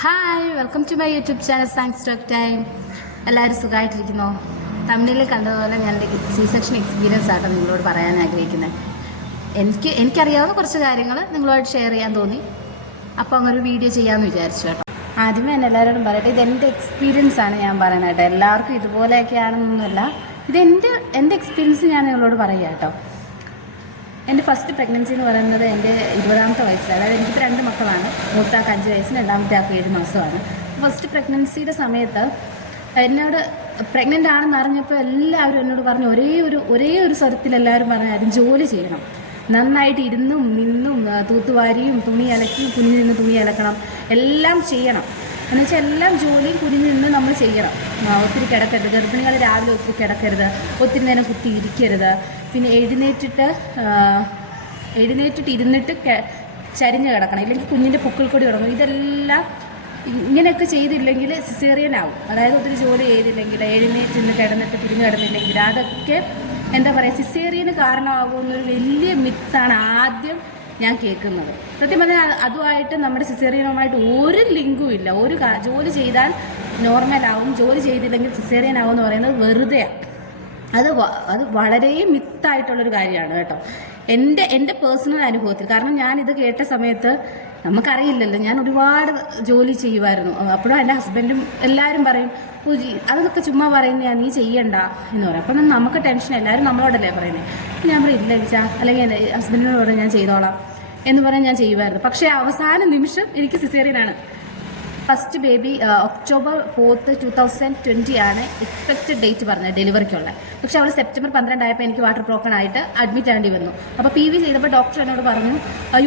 Hi welcome to my YouTube channel thanks talk time. എല്ലാവരും സുഖമായിട്ടിരിക്കുന്നോ? തമിഴിൽ കണ്ടതുപോലെ ഞാൻ എൻ്റെ സി സെക്ഷൻ എക്സ്പീരിയൻസ് ആട്ടോ നിങ്ങളോട് പറയാൻ ആഗ്രഹിക്കുന്നത്. എനിക്കറിയാവുന്ന കുറച്ച് കാര്യങ്ങൾ നിങ്ങളോട് ഷെയർ ചെയ്യാൻ തോന്നി. അപ്പോൾ അങ്ങനെ ഒരു വീഡിയോ ചെയ്യാമെന്ന് വിചാരിച്ചു കേട്ടോ. ആദ്യമേ തന്നെ എല്ലാവരോടും പറയട്ടെ, ഇതെൻ്റെ എക്സ്പീരിയൻസ് ആണ് ഞാൻ പറയാനായിട്ട്. എല്ലാവർക്കും ഇതുപോലെയൊക്കെ ആണെന്നൊന്നുമല്ല, എൻ്റെ എക്സ്പീരിയൻസ് ഞാൻ നിങ്ങളോട് പറയുക കേട്ടോ. എൻ്റെ ഫസ്റ്റ് പ്രഗ്നൻസി എന്ന് പറയുന്നത് എൻ്റെ 20ാമത്തെ വയസ്സിൽ. അതായത് എനിക്കിപ്പോൾ 2 മക്കളാണ്. മൂത്താൾക്ക് 5 വയസ്സും രണ്ടാമത്തെ ആൾക്ക് 7 മാസമാണ്. ഫസ്റ്റ് പ്രഗ്നൻസിയുടെ സമയത്ത് എന്നോട് പ്രഗ്നൻ്റ് ആണെന്ന് അറിഞ്ഞപ്പോൾ എല്ലാവരും എന്നോട് പറഞ്ഞു, ഒരേ ഒരു സ്വരത്തിൽ എല്ലാവരും പറഞ്ഞാലും ജോലി ചെയ്യണം, നന്നായിട്ട് ഇരുന്നും നിന്നും തൂത്തുവാരിയും തുണി അലക്കിയും കുനിഞ്ഞു നിന്ന് തുണി അലക്കണം, എല്ലാം ചെയ്യണം. എന്നുവെച്ചാൽ എല്ലാം ജോലിയും കുനിഞ്ഞു നിന്ന് നമ്മൾ ചെയ്യണം. ഒത്തിരി കിടക്കരുത്, ഗർഭിണികൾ രാവിലെ ഒത്തിരി കിടക്കരുത്, ഒത്തിരി നേരം കുത്തി ഇരിക്കരുത്. പിന്നെ എഴുന്നേറ്റിട്ട് ഇരുന്നിട്ട് ചരിഞ്ഞ് കിടക്കണം, ഇല്ലെങ്കിൽ കുഞ്ഞിൻ്റെ പൊക്കിൾ കൂടി കിടക്കണം. ഇതെല്ലാം ഇങ്ങനെയൊക്കെ ചെയ്തില്ലെങ്കിൽ സിസേറിയൻ ആവും. അതായത് ഒത്തിരി ജോലി ചെയ്തില്ലെങ്കിൽ, എഴുന്നേറ്റ് നിന്ന് കിടന്നിട്ട് തിരിഞ്ഞു കിടന്നില്ലെങ്കിൽ, അതൊക്കെ എന്താ പറയുക, സിസേറിയന് കാരണമാകുമെന്നൊരു വലിയ മിത്താണ് ആദ്യം ഞാൻ കേൾക്കുന്നത്. സത്യം പറഞ്ഞാൽ അതുമായിട്ട് നമ്മുടെ സിസേറിയനുമായിട്ട് ഒരു ലിങ്കും ഇല്ല. ജോലി ചെയ്താൽ നോർമലാവും, ജോലി ചെയ്തില്ലെങ്കിൽ സിസേറിയൻ ആവും എന്ന് പറയുന്നത് വെറുതെയാണ്. അത് വളരെ മിത്തായിട്ടുള്ളൊരു കാര്യമാണ് കേട്ടോ, എൻ്റെ പേഴ്സണൽ അനുഭവത്തിൽ. കാരണം ഞാനിത് കേട്ട സമയത്ത് നമുക്കറിയില്ലല്ലോ, ഞാൻ ഒരുപാട് ജോലി ചെയ്യുമായിരുന്നു. അപ്പോഴും എൻ്റെ ഹസ്ബൻഡും എല്ലാവരും പറയും, അതൊക്കെ ചുമ്മാ പറയുന്നതാണ്, നീ ചെയ്യണ്ട എന്ന് പറയും. അപ്പം നമുക്ക് ടെൻഷൻ, എല്ലാവരും നമ്മളോടല്ലേ പറയുന്നത്. ഞാൻ പറയും ഇല്ല വിളിച്ചാ, അല്ലെങ്കിൽ എൻ്റെ ഹസ്ബൻഡിനോട് പറയും ഞാൻ ചെയ്തോളാം എന്ന് പറഞ്ഞ് ഞാൻ ചെയ്യുമായിരുന്നു. പക്ഷേ അവസാന നിമിഷം എനിക്ക് സിസേറിയനാണ്. ഫസ്റ്റ് ബേബി ഒക്ടോബർ 4, 2020 ആണ് എക്സ്പെക്റ്റഡ് ഡേറ്റ് പറഞ്ഞത് ഡെലിവറിക്കുള്ള. പക്ഷെ അവൾ സെപ്റ്റംബർ 12 ആയപ്പോൾ എനിക്ക് വാട്ടർ ബ്രോക്കൺ ആയിട്ട് അഡ്മിറ്റ് ആകേണ്ടി വന്നു. അപ്പോൾ PV ചെയ്തപ്പോൾ ഡോക്ടർ എന്നോട് പറഞ്ഞു,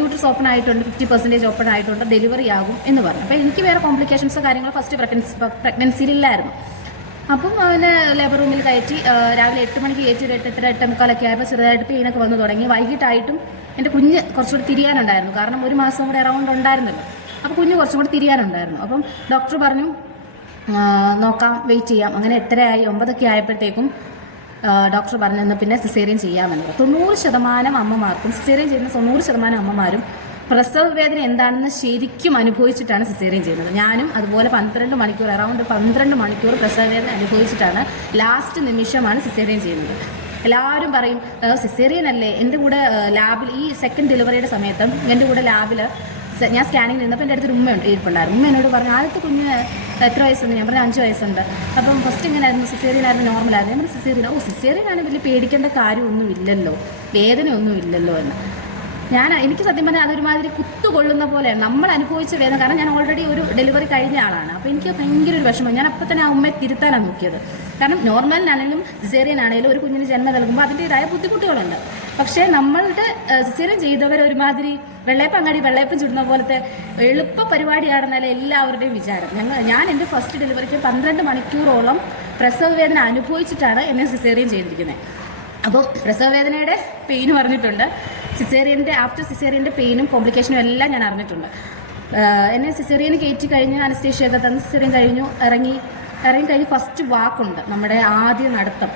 യൂട്രസ് ഓപ്പൺ ആയിട്ടുണ്ട്, 50% ഓപ്പൺ ആയിട്ടുണ്ട്, ഡെലിവറി ആകും എന്ന് പറഞ്ഞു. അപ്പോൾ എനിക്ക് വേറെ കോംപ്ലിക്കേഷൻസോ കാര്യങ്ങളോ ഫസ്റ്റ് പ്രഗ്നൻസിയിലില്ലായിരുന്നു. അപ്പം അവനെ ലേബർ റൂമിൽ കയറ്റി രാവിലെ 8 മണിക്ക് കയറ്റി 8:30 ആയപ്പോൾ ചെറുതായിട്ട് പെയിനൊക്കെ വന്നു തുടങ്ങി. വൈകിട്ടായിട്ടും എൻ്റെ കുഞ്ഞ് കുറച്ചുകൂടി തിരിയാനുണ്ടായിരുന്നു, കാരണം 1 മാസം കൂടെ അറൗണ്ട് ഉണ്ടായിരുന്നല്ലോ. അപ്പോൾ കുഞ്ഞ് കുറച്ചും കൂടി തിരിയാനുണ്ടായിരുന്നു. അപ്പം ഡോക്ടർ പറഞ്ഞു നോക്കാം, വെയിറ്റ് ചെയ്യാം. അങ്ങനെ 8:30 ആയി, 9 ആയപ്പോഴത്തേക്കും ഡോക്ടർ പറഞ്ഞു പിന്നെ സിസേറിയൻ ചെയ്യാമെന്ന്. 90% അമ്മമാർക്കും, സിസേറിയൻ ചെയ്യുന്ന 90% അമ്മമാരും പ്രസവ വേദന എന്താണെന്ന് ശരിക്കും അനുഭവിച്ചിട്ടാണ് സിസേറിയൻ ചെയ്യുന്നത്. ഞാനും അതുപോലെ 12 മണിക്കൂർ, അറൗണ്ട് 12 മണിക്കൂർ പ്രസവ വേദന അനുഭവിച്ചിട്ടാണ് ലാസ്റ്റ് നിമിഷമാണ് സിസേറിയൻ ചെയ്യുന്നത്. എല്ലാവരും പറയും സിസേറിയൻ അല്ലേ. എൻ്റെ കൂടെ ലാബിൽ ഈ സെക്കൻഡ് ഡെലിവറിയുടെ സമയത്ത് എൻ്റെ കൂടെ ലാബിൽ ഞാൻ സ്കാനിങ് നിന്നപ്പോൾ എൻ്റെ അടുത്തൊരു ഉമ്മ ഇരിപ്പുണ്ടായിരുന്നു. ഉമ്മ എന്നോട് പറഞ്ഞു, ആദ്യത്തെ കുഞ്ഞ് എത്ര വയസ്സുണ്ട്? ഞാൻ പറഞ്ഞു 5 വയസ്സുണ്ട്. അപ്പം ഫസ്റ്റ് ഇങ്ങനെയായിരുന്നു, സിസേറിയൻ ആയിരുന്നു, നോർമലായിരുന്നു. ഞാൻ പറഞ്ഞു സിസേറിയൻ ആണ്, വലിയ പേടിക്കേണ്ട കാര്യമൊന്നും ഇല്ലല്ലോ, വേദനയൊന്നും ഇല്ലല്ലോ എന്ന്. എനിക്ക് സത്യം പറഞ്ഞാൽ അതൊരുമാതിരി കുത്തുകൊള്ളുന്ന പോലെയാണ് നമ്മൾ അനുഭവിച്ച വേദന. കാരണം ഞാൻ ഓൾറെഡി ഒരു ഡെലിവറി കഴിഞ്ഞ ആളാണ്. അപ്പോൾ എനിക്ക് ഭയങ്കര ഒരു വിഷമം. ഞാൻ അപ്പം തന്നെ ആ ഉമ്മയെ തിരുത്താനാണ് നോക്കിയത്. കാരണം നോർമലിനാണെങ്കിലും സിസേറിയൻ ആണെങ്കിലും ഒരു കുഞ്ഞിന് ജന്മം നൽകുമ്പോൾ അതിൻ്റെതായ ബുദ്ധിമുട്ടുകളുണ്ട്. പക്ഷേ നമ്മളുടെ സിസേറിയൻ ചെയ്തവർ ഒരുമാതിരി വെള്ളയപ്പം ചുടുന്ന പോലത്തെ എളുപ്പ പരിപാടിയാണെന്നല്ല എല്ലാവരുടെയും വിചാരം. ഞാൻ എൻ്റെ ഫസ്റ്റ് ഡെലിവറിക്ക് 12 മണിക്കൂറോളം പ്രസവ വേദന അനുഭവിച്ചിട്ടാണ് എന്നെ സിസേറിയൻ ചെയ്തിരിക്കുന്നത്. അപ്പോൾ പ്രസവ വേദനയുടെ പെയിൻ പറഞ്ഞിട്ടുണ്ട്, ആഫ്റ്റർ സിസേറിയൻ്റെ പെയിനും കോംപ്ലിക്കേഷനും എല്ലാം ഞാൻ അറിഞ്ഞിട്ടുണ്ട്. എന്നെ സിസേറിയന് കയറ്റി കഴിഞ്ഞ് അനസ്തേഷ്യൊക്കെ തന്ന് സിസേറിയൻ ഇറങ്ങി കഴിഞ്ഞ് ഫസ്റ്റ് വാക്കുണ്ട്, നമ്മുടെ ആദ്യ നടത്തം.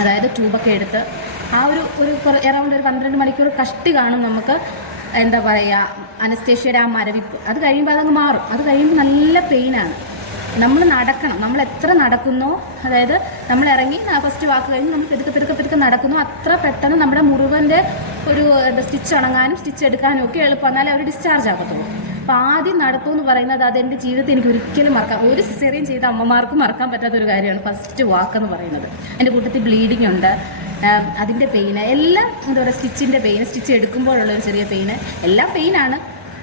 അതായത് ട്യൂബൊക്കെ എടുത്ത് ആ ഒരു അറൗണ്ട് ഒരു 12 മണിക്കൂർ കഷ്ടി കാണും നമുക്ക്. എന്താ പറയുക, അനസ്തേഷ്യയുടെ ആ മരവിപ്പ്, അത് കഴിയുമ്പോൾ അതങ്ങ് മാറും. അത് കഴിയുമ്പോൾ നല്ല പെയിനാണ്. നമ്മൾ നടക്കണം, നമ്മൾ എത്ര നടക്കുന്നോ, അതായത് നമ്മൾ ഇറങ്ങി ഫസ്റ്റ് വാക്ക് കഴിഞ്ഞ് നമ്മൾ പെരുക്കെ നടക്കുന്നു, അത്ര പെട്ടെന്ന് നമ്മുടെ മുറിവിൻ്റെ ഒരു സ്റ്റിച്ച് ഉണങ്ങാനും സ്റ്റിച്ച് എടുക്കാനും ഒക്കെ എളുപ്പം, എന്നാലേ അവർ ഡിസ്ചാർജ് ആകത്തുള്ളൂ. അപ്പോൾ ആദ്യം നടത്തുമെന്ന് പറയുന്നത് അതെൻ്റെ ജീവിതത്തിൽ എനിക്ക് ഒരിക്കലും ഒരു സിസേറിയൻ ചെയ്ത അമ്മമാർക്കും മറക്കാൻ പറ്റാത്തൊരു കാര്യമാണ് ഫസ്റ്റ് വാക്കെന്ന് പറയുന്നത്. എൻ്റെ കൂട്ടത്തിൽ ബ്ലീഡിങ് ഉണ്ട്, അതിൻ്റെ പെയിന് എല്ലാം, എന്താ പറയുക, സ്റ്റിച്ചിൻ്റെ പെയിന്, സ്റ്റിച്ച് എടുക്കുമ്പോഴുള്ളൊരു ചെറിയ പെയിന്, എല്ലാം പെയിനാണ്.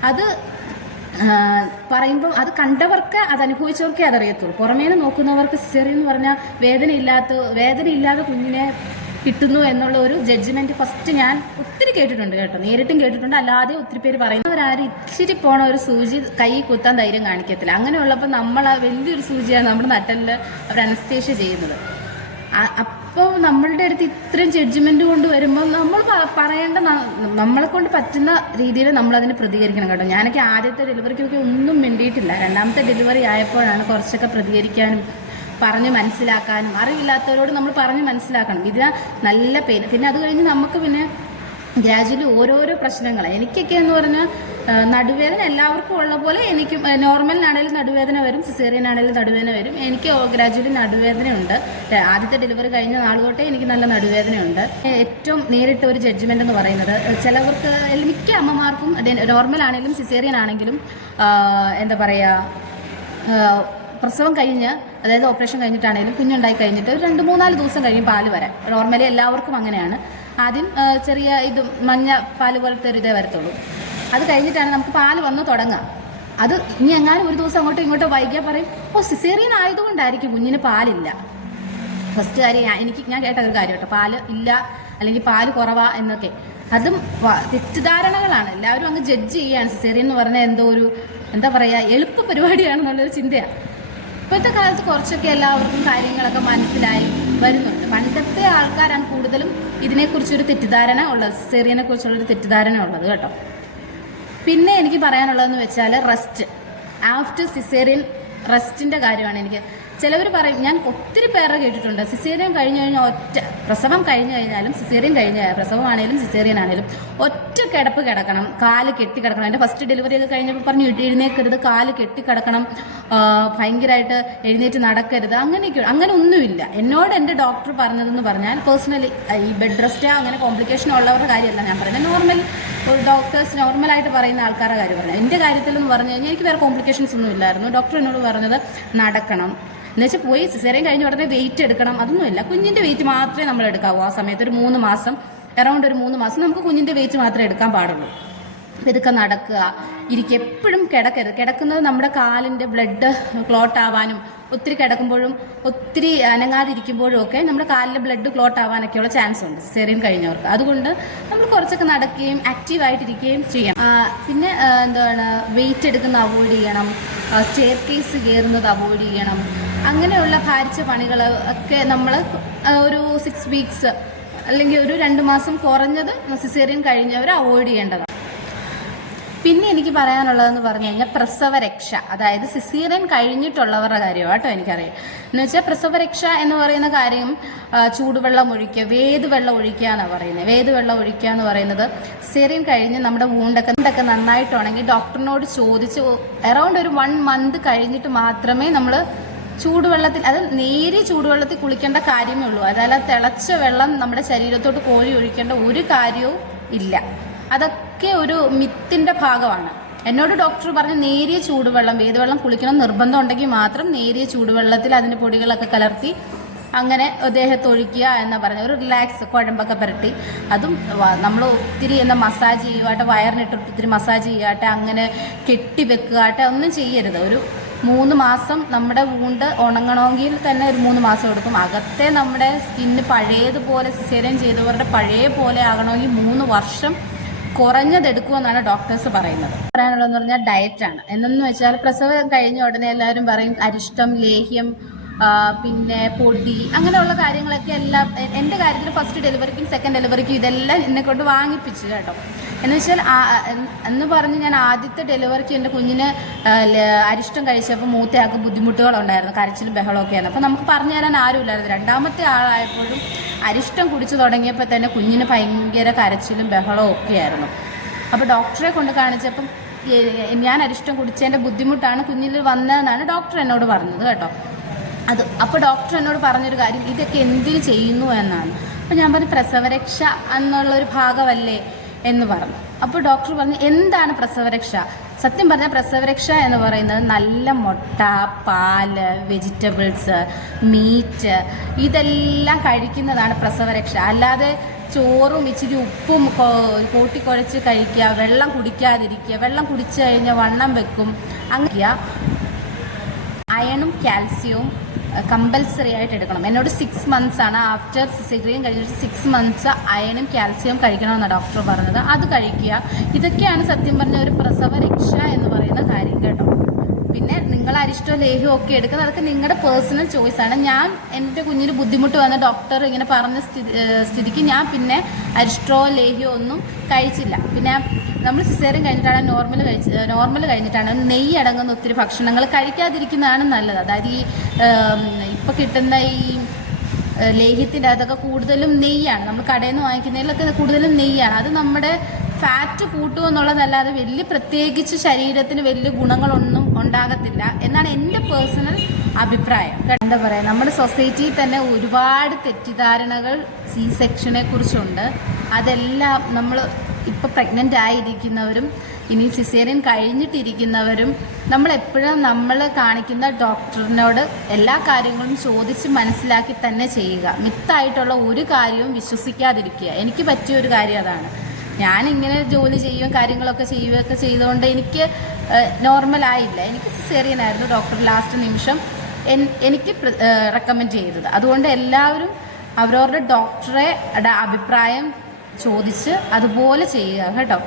അത് പറയുമ്പോൾ അത് കണ്ടവർക്ക്, അത് അനുഭവിച്ചവർക്കേ അതറിയത്തുള്ളൂ. പുറമേന്ന് നോക്കുന്നവർക്ക് സിസേറിയൻ എന്ന് പറഞ്ഞാൽ വേദനയില്ലാതെ കുഞ്ഞിനെ കിട്ടുന്നു എന്നുള്ള ഒരു ജഡ്ജ്മെൻറ്റ് ഫസ്റ്റ് ഞാൻ ഒത്തിരി കേട്ടിട്ടുണ്ട് കേട്ടോ, നേരിട്ടും കേട്ടിട്ടുണ്ട്, അല്ലാതെ ഒത്തിരി പേര് പറയുന്നവരാരും ഇച്ചിരി പോണ ഒരു സൂചി കൈ കുത്താൻ ധൈര്യം കാണിക്കത്തില്ല. അങ്ങനെയുള്ളപ്പോൾ നമ്മൾ ആ വലിയൊരു സൂചിയാണ് നമ്മുടെ നട്ടലിൽ അവർ അനസ്തേഷ്യ ചെയ്യുന്നത്. അപ്പോൾ നമ്മളുടെ അടുത്ത് ഇത്രയും ജഡ്ജ്മെൻറ്റ് കൊണ്ട് വരുമ്പോൾ നമ്മൾ പറയേണ്ട, നമ്മളെ കൊണ്ട് പറ്റുന്ന രീതിയിൽ നമ്മളതിന് പ്രതികരിക്കണം കേട്ടോ. ഞാനൊക്കെ ആദ്യത്തെ ഡെലിവറിക്കൊക്കെ ഒന്നും വേണ്ടിയിട്ടില്ല. 2ാമത്തെ ഡെലിവറി ആയപ്പോഴാണ് കുറച്ചൊക്കെ പ്രതികരിക്കാനും പറഞ്ഞ് മനസ്സിലാക്കാനും. അറിവില്ലാത്തവരോട് നമ്മൾ പറഞ്ഞ് മനസ്സിലാക്കണം. ഇത് നല്ല പെയിൻ. പിന്നെ അത് കഴിഞ്ഞ് നമുക്ക് പിന്നെ ഗ്രാജുവലി ഓരോരോ പ്രശ്നങ്ങൾ. എനിക്കൊക്കെ എന്ന് പറഞ്ഞാൽ നടുവേദന എല്ലാവർക്കും ഉള്ള പോലെ എനിക്കും നോർമലിനാണെങ്കിലും നടുവേദന വരും, സിസേറിയനാണെങ്കിലും നടുവേദന വരും. എനിക്ക് ഗ്രാജുവലി നടുവേദനയുണ്ട്. ആദ്യത്തെ ഡെലിവറി കഴിഞ്ഞ നാൾ തൊട്ടേ എനിക്ക് നല്ല നടുവേദനയുണ്ട്. ഏറ്റവും നേരിട്ട ഒരു ജഡ്ജ്മെൻ്റ് എന്ന് പറയുന്നത് ചിലവർക്ക്, മിക്ക അമ്മമാർക്കും നോർമൽ ആണെങ്കിലും സിസേറിയൻ ആണെങ്കിലും എന്താ പറയുക, പ്രസവം കഴിഞ്ഞ്, അതായത് ഓപ്പറേഷൻ കഴിഞ്ഞിട്ടാണെങ്കിലും കുഞ്ഞുണ്ടായി കഴിഞ്ഞിട്ട് ഒരു 2-3-4 ദിവസം കഴിയും പാല് വരാൻ. നോർമലി എല്ലാവർക്കും അങ്ങനെയാണ്. ആദ്യം ചെറിയ ഇത് മഞ്ഞ പാല് പോലത്തെ ഒരു ഇതേ വരത്തുള്ളൂ. അത് കഴിഞ്ഞിട്ടാണ് നമുക്ക് പാല് വന്ന് തുടങ്ങുക. അത് ഇനി എങ്ങാനും ഒരു ദിവസം അങ്ങോട്ടും ഇങ്ങോട്ടും വൈകിയാൽ പറയും, സിസേറിയൻ ആയതുകൊണ്ടായിരിക്കും കുഞ്ഞിന് പാലില്ല. ഫസ്റ്റ് കാര്യം ഞാൻ കേട്ട ഒരു കാര്യം കേട്ടോ, പാല് ഇല്ല അല്ലെങ്കിൽ പാല് കുറവാ എന്നൊക്കെ. അതും തെറ്റിദ്ധാരണകളാണ്. എല്ലാവരും അങ്ങ് ജഡ്ജ് ചെയ്യുകയാണ്. സിസേറിയൻ എന്ന് പറഞ്ഞാൽ എന്തോ ഒരു എന്താ പറയുക, എളുപ്പ പരിപാടിയാണെന്നുള്ളൊരു ചിന്തയാണ്. ഇപ്പോഴത്തെ കാലത്ത് കുറച്ചൊക്കെ എല്ലാവർക്കും കാര്യങ്ങളൊക്കെ മനസ്സിലായി വരുന്നുണ്ട്. പണ്ടത്തെ ആൾക്കാരാണ് കൂടുതലും ഇതിനെക്കുറിച്ചൊരു തെറ്റിദ്ധാരണ ഉള്ളത്, സിസേറിയനെ കുറിച്ചുള്ളൊരു തെറ്റിദ്ധാരണ ഉള്ളത് കേട്ടോ. പിന്നെ എനിക്ക് പറയാനുള്ളതെന്ന് വെച്ചാൽ റെസ്റ്റ്, ആഫ്റ്റർ സിസേറിയൻ റെസ്റ്റിൻ്റെ കാര്യമാണ്. എനിക്ക് ചിലവർ പറയും, ഞാൻ ഒത്തിരി പേരെ കേട്ടിട്ടുണ്ട്, സിസേറിയൻ കഴിഞ്ഞ് കഴിഞ്ഞാൽ പ്രസവം കഴിഞ്ഞ് കഴിഞ്ഞാലും സിസേറിയൻ പ്രസവമാണേലും സിസേറിയൻ ആണേലും ഒറ്റ കിടപ്പ് കിടക്കണം, കാല് കെട്ടി കിടക്കണം. എൻ്റെ ഫസ്റ്റ് ഡെലിവറി ഒക്കെ കഴിഞ്ഞപ്പോൾ പറഞ്ഞു എഴുന്നേൽക്കരുത്, കാല് കെട്ടി കിടക്കണം, ഭയങ്കരമായിട്ട് എഴുന്നേറ്റ് നടക്കരുത്, അങ്ങനെ ഒന്നുമില്ല. എന്നോട് എൻ്റെ ഡോക്ടർ പറഞ്ഞതെന്ന് പറഞ്ഞാൽ, പേഴ്സണലി ഈ ബെഡ് റെസ്റ്റ് അങ്ങനെ കോംപ്ലിക്കേഷൻ ഉള്ളവരുടെ കാര്യമല്ല ഞാൻ പറയുന്നത്, നോർമൽ ഡോക്ടേഴ്സ് നോർമലായിട്ട് പറയുന്ന ആൾക്കാരുടെ കാര്യം പറഞ്ഞത്. എൻ്റെ കാര്യത്തിലെന്ന് പറഞ്ഞു കഴിഞ്ഞാൽ എനിക്ക് വേറെ കോംപ്ലിക്കേഷൻസ് ഒന്നും ഇല്ലായിരുന്നു. ഡോക്ടർ എന്നോട് പറഞ്ഞത് നടക്കണം എന്നുവെച്ചാൽ പോയി സിസേറിയൻ കഴിഞ്ഞ ഉടനെ വെയിറ്റ് എടുക്കണം, അതൊന്നുമില്ല. കുഞ്ഞിൻ്റെ വെയിറ്റ് മാത്രമേ നമ്മൾ എടുക്കാവൂ. ആ സമയത്ത് ഒരു 3 മാസം, അറൗണ്ട് ഒരു 3 മാസം നമുക്ക് കുഞ്ഞിൻ്റെ വെയിറ്റ് മാത്രമേ എടുക്കാൻ പാടുള്ളൂ. ഇതൊക്കെ നടക്കുക, എപ്പോഴും കിടക്കരുത്. കിടക്കുന്നത് നമ്മുടെ കാലിൻ്റെ ബ്ലഡ് ക്ലോട്ട് ആവാനും, ഒത്തിരി കിടക്കുമ്പോഴും ഒത്തിരി അനങ്ങാതിരിക്കുമ്പോഴും ഒക്കെ നമ്മുടെ കാലിലെ ബ്ലഡ് ക്ലോട്ട് ആവാനൊക്കെയുള്ള ചാൻസ് ഉണ്ട് സിസേറിയൻ കഴിഞ്ഞവർക്ക്. അതുകൊണ്ട് നമ്മൾ കുറച്ചൊക്കെ നടക്കുകയും ആക്റ്റീവായിട്ടിരിക്കുകയും ചെയ്യണം. പിന്നെ എന്താണ്, വെയിറ്റ് എടുക്കുന്നത് അവോയ്ഡ് ചെയ്യണം, സ്റ്റെയർ കേസ് കയറുന്നത് അവോയ്ഡ് ചെയ്യണം. അങ്ങനെയുള്ള ഭാരിച്ച പണികൾ ഒക്കെ നമ്മൾ ഒരു 6 വീക്സ് അല്ലെങ്കിൽ ഒരു 2 മാസം കുറഞ്ഞത് സിസേറിയൻ കഴിഞ്ഞവർ അവോയ്ഡ് ചെയ്യേണ്ടതാണ്. പിന്നെ എനിക്ക് പറയാനുള്ളതെന്ന് പറഞ്ഞു കഴിഞ്ഞാൽ പ്രസവരക്ഷ, അതായത് സിസേറിയൻ കഴിഞ്ഞിട്ടുള്ളവരുടെ കാര്യമാണ് കേട്ടോ എനിക്കറിയാം. എന്ന് വെച്ചാൽ പ്രസവരക്ഷ എന്ന് പറയുന്ന കാര്യം ചൂടുവെള്ളം ഒഴിക്കുക, വേദുവെള്ളം ഒഴിക്കുക എന്നാണ് പറയുന്നത്. വേദുവെള്ളം ഒഴിക്കുക എന്ന് പറയുന്നത് സിസേറിയൻ കഴിഞ്ഞ് നമ്മുടെ വൂണ്ടൊക്കെ നന്നായിട്ടുണ്ടെങ്കിൽ ഡോക്ടറിനോട് ചോദിച്ച് അറൗണ്ട് ഒരു 1 മന്ത് കഴിഞ്ഞിട്ട് മാത്രമേ നമ്മൾ ചൂടുവെള്ളത്തിൽ, അത് നേരിയ ചൂടുവെള്ളത്തിൽ കുളിക്കേണ്ട കാര്യമേ ഉള്ളൂ. അതായത് തിളച്ച വെള്ളം നമ്മുടെ ശരീരത്തോട്ട് കോരി ഒഴിക്കേണ്ട ഒരു കാര്യവും ഇല്ല. അതൊക്കെ ഒരു മിത്തിൻ്റെ ഭാഗമാണ്. എന്നോട് ഡോക്ടർ പറഞ്ഞ് നേരിയ ചൂടുവെള്ളം, വേദവെള്ളം കുളിക്കണം നിർബന്ധം ഉണ്ടെങ്കിൽ മാത്രം നേരിയ ചൂടുവെള്ളത്തിൽ അതിൻ്റെ പൊടികളൊക്കെ കലർത്തി അങ്ങനെ ദേഹത്തൊഴിക്കുക എന്ന് പറഞ്ഞ ഒരു റിലാക്സ്, കുഴമ്പൊക്കെ പുരട്ടി. അതും നമ്മൾ ഒത്തിരി മസാജ് ചെയ്യുകയാട്ടെ, വയറിനിട്ട് ഒത്തിരി മസാജ് ചെയ്യുകയാട്ടെ, അങ്ങനെ കെട്ടിവെക്കുകയാട്ടെ ഒന്നും ചെയ്യരുത്. ഒരു 3 മാസം നമ്മുടെ വൂണ്ട് ഉണങ്ങണമെങ്കിൽ തന്നെ ഒരു 3 മാസം എടുക്കും. അകത്തെ നമ്മുടെ സ്കിന്ന് പഴയതുപോലെ സിസേറിയൻ ചെയ്തവരുടെ പഴയ പോലെ ആകണമെങ്കിൽ 3 വർഷം കുറഞ്ഞതെടുക്കുമെന്നാണ് ഡോക്ടേഴ്സ് പറയുന്നത്. പറയാനുള്ളതെന്ന് പറഞ്ഞാൽ ഡയറ്റാണ്. എന്നു വെച്ചാൽ പ്രസവം കഴിഞ്ഞ ഉടനെ എല്ലാവരും പറയും അരിഷ്ടം, ലേഹ്യം, പിന്നെ പൊടി, അങ്ങനെയുള്ള കാര്യങ്ങളൊക്കെ എല്ലാം എൻ്റെ കാര്യത്തിൽ ഫസ്റ്റ് ഡെലിവറിക്കും സെക്കൻഡ് ഡെലിവറിക്കും ഇതെല്ലാം എന്നെക്കൊണ്ട് വാങ്ങിപ്പിച്ചു കേട്ടോ. എന്ന് വെച്ചാൽ എന്ന് പറഞ്ഞ് ഞാൻ ആദ്യത്തെ ഡെലിവറിക്ക് എൻ്റെ കുഞ്ഞിന് അരിഷ്ടം കഴിച്ചപ്പോൾ മൂത്തയാൾക്ക് ബുദ്ധിമുട്ടുകളുണ്ടായിരുന്നു, കരച്ചിലും ബഹളമൊക്കെയാണ്. അപ്പോൾ നമുക്ക് പറഞ്ഞു തരാൻ ആരുമില്ലായിരുന്നു. രണ്ടാമത്തെ ആളായപ്പോഴും അരിഷ്ടം കുടിച്ചു തുടങ്ങിയപ്പോൾ തന്നെ കുഞ്ഞിന് ഭയങ്കര കരച്ചിലും ബഹളവും ഒക്കെയായിരുന്നു. അപ്പോൾ ഡോക്ടറെ കൊണ്ട് കാണിച്ചപ്പം ഞാൻ അരിഷ്ടം കുടിച്ചതിൻ്റെ ബുദ്ധിമുട്ടാണ് കുഞ്ഞിൽ വന്നതെന്നാണ് ഡോക്ടർ എന്നോട് പറഞ്ഞത് കേട്ടോ. അപ്പോൾ ഡോക്ടർ എന്നോട് പറഞ്ഞൊരു കാര്യം, ഇതൊക്കെ എന്തിനു ചെയ്യുന്നു എന്നാണ്. അപ്പോൾ ഞാൻ പറഞ്ഞു പ്രസവരക്ഷ എന്നുള്ളൊരു ഭാഗമല്ലേ എന്ന് പറഞ്ഞു. അപ്പോൾ ഡോക്ടർ പറഞ്ഞു എന്താണ് പ്രസവരക്ഷ? സത്യം പറഞ്ഞാൽ പ്രസവരക്ഷ എന്ന് പറയുന്നത് നല്ല മുട്ട, പാല്, വെജിറ്റബിൾസ്, മീറ്റ് ഇതെല്ലാം കഴിക്കുന്നതാണ് പ്രസവരക്ഷ. അല്ലാതെ ചോറും ഇച്ചിരി ഉപ്പും കൂട്ടിക്കുഴച്ച് കഴിക്കുക, വെള്ളം കുടിക്കാതിരിക്കുക, വെള്ളം കുടിച്ചു കഴിഞ്ഞാൽ വണ്ണം വെക്കും, അങ്ങനെ. അയണും കാൽസ്യവും കമ്പൽസറി ആയിട്ട് എടുക്കണം. എന്നോട് 6 months ആണ് ആഫ്റ്റർ സിസേറിയൻ കഴിഞ്ഞിട്ട് 6 months അയണും കാൽസ്യവും കഴിക്കണമെന്നാണ് ഡോക്ടർ പറഞ്ഞത്. അത് കഴിക്കുക. ഇതൊക്കെയാണ് സത്യം പറഞ്ഞ ഒരു പ്രസവ രക്ഷ എന്ന് പറയുന്ന കാര്യം കേട്ടോ. പിന്നെ നിങ്ങൾ അരിഷ്ടവും ലേഹ്യവും ഒക്കെ എടുക്കുന്നത് അതൊക്കെ നിങ്ങളുടെ പേഴ്സണൽ ചോയ്സാണ്. ഞാൻ എൻ്റെ കുഞ്ഞിന് ബുദ്ധിമുട്ട് വന്ന ഡോക്ടർ ഇങ്ങനെ പറഞ്ഞ സ്ഥിതിക്ക് ഞാൻ പിന്നെ അരിഷ്ടമോ ലേഹ്യമോ ഒന്നും കഴിച്ചില്ല. പിന്നെ നമ്മൾ സിസേറിയൻ കഴിഞ്ഞിട്ടാണ് നോർമൽ കഴിഞ്ഞിട്ടാണ് നെയ്യ് അടങ്ങുന്ന ഒത്തിരി ഭക്ഷണങ്ങൾ കഴിക്കാതിരിക്കുന്നതാണ് നല്ലത്. അതായത് ഈ ഇപ്പോൾ കിട്ടുന്ന ഈ ലേഹ്യത്തിൻ്റെ അതൊക്കെ കൂടുതലും നെയ്യാണ്. നമ്മൾ കടയിൽ നിന്ന് വാങ്ങിക്കുന്നതിലൊക്കെ കൂടുതലും നെയ്യാണ്. അത് നമ്മുടെ ഫാറ്റ് കൂട്ടുമെന്നുള്ളതല്ലാതെ വലിയ പ്രത്യേകിച്ച് ശരീരത്തിന് വലിയ ഗുണങ്ങളൊന്നും ഉണ്ടാകത്തില്ല എന്നാണ് എൻ്റെ പേഴ്സണൽ അഭിപ്രായം. എന്താ പറയുക, നമ്മുടെ സൊസൈറ്റിയിൽ തന്നെ ഒരുപാട് തെറ്റിദ്ധാരണകൾ സി സെക്ഷനെ കുറിച്ചുണ്ട്. അതെല്ലാം നമ്മൾ ഇപ്പോൾ പ്രഗ്നൻ്റ് ആയിരിക്കുന്നവരും ഇനി സിസേറിയൻ കഴിഞ്ഞിട്ടിരിക്കുന്നവരും നമ്മളെപ്പോഴും നമ്മൾ കാണിക്കുന്ന ഡോക്ടറിനോട് എല്ലാ കാര്യങ്ങളും ചോദിച്ച് മനസ്സിലാക്കി തന്നെ ചെയ്യുക. മിത്തായിട്ടുള്ള ഒരു കാര്യവും വിശ്വസിക്കാതിരിക്കുക. എനിക്ക് പറ്റിയൊരു കാര്യം അതാണ്. ഞാനിങ്ങനെ ജോലി ചെയ്യുകയും കാര്യങ്ങളൊക്കെ ചെയ്യുകയൊക്കെ ചെയ്തുകൊണ്ട് എനിക്ക് നോർമലായില്ല. എനിക്ക് സിസേറിയൻ ആയിരുന്നു ഡോക്ടർ ലാസ്റ്റ് നിമിഷം എനിക്ക് റെക്കമെൻഡ് ചെയ്തത്. അതുകൊണ്ട് എല്ലാവരും അവരവരുടെ ഡോക്ടറെ അഭിപ്രായം ചോദിച്ച് അതുപോലെ ചെയ്യുക കേട്ടോ.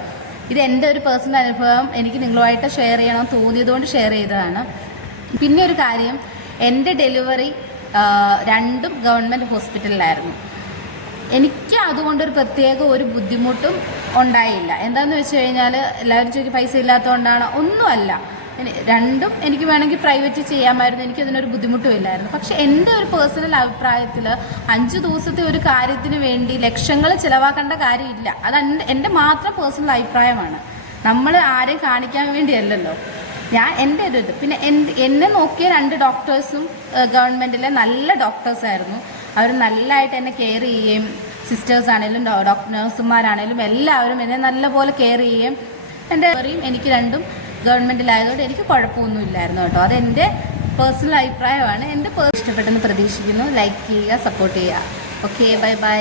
ഇത് എൻ്റെ ഒരു പേഴ്സണൽ അനുഭവം എനിക്ക് നിങ്ങളുമായിട്ട് ഷെയർ ചെയ്യണമെന്ന് തോന്നിയതുകൊണ്ട് ഷെയർ ചെയ്തതാണ്. പിന്നെ ഒരു കാര്യം, എൻ്റെ ഡെലിവറി രണ്ടും ഗവൺമെൻറ് ഹോസ്പിറ്റലിലായിരുന്നു. എനിക്ക് അതുകൊണ്ടൊരു പ്രത്യേക ഒരു ബുദ്ധിമുട്ടും ഉണ്ടായില്ല. എന്താണെന്ന് വെച്ച് കഴിഞ്ഞാൽ എല്ലാവരും ചോദിക്കും പൈസ ഇല്ലാത്തതുകൊണ്ടാണ്, ഒന്നുമല്ല. രണ്ടും എനിക്ക് വേണമെങ്കിൽ പ്രൈവറ്റ് ചെയ്യാമായിരുന്നു, എനിക്കതിനൊരു ബുദ്ധിമുട്ടും ഇല്ലായിരുന്നു. പക്ഷെ എൻ്റെ ഒരു പേഴ്സണൽ അഭിപ്രായത്തിൽ 5 ദിവസത്തെ ഒരു കാര്യത്തിന് വേണ്ടി ലക്ഷങ്ങൾ ചിലവാക്കേണ്ട കാര്യമില്ല. അത് എൻ്റെ മാത്രം പേഴ്സണൽ അഭിപ്രായമാണ്. നമ്മൾ ആരെയും കാണിക്കാൻ വേണ്ടിയല്ലല്ലോ. എൻ്റെ ഒരു ഇത്. പിന്നെ എന്നെ നോക്കിയ 2 ഡോക്ടേഴ്സും ഗവൺമെൻറ്റിലെ നല്ല ഡോക്ടേഴ്സായിരുന്നു. അവർ നല്ലതായിട്ട് എന്നെ കെയർ ചെയ്യുകയും സിസ്റ്റേഴ്സാണേലും നഴ്സുമാരാണേലും എല്ലാവരും എന്നെ നല്ലപോലെ കെയർ ചെയ്യുകയും എനിക്ക് രണ്ടും ഗവൺമെൻറ്റിലായതുകൊണ്ട് എനിക്ക് കുഴപ്പമൊന്നുമില്ലായിരുന്നു കേട്ടോ. അതെൻ്റെ പേഴ്സണൽ അഭിപ്രായമാണ്. എൻ്റെ ഇഷ്ടപ്പെട്ടെന്ന് പ്രതീക്ഷിക്കുന്നു. ലൈക്ക് ചെയ്യുക, സപ്പോർട്ട് ചെയ്യുക. Okay, bye bye.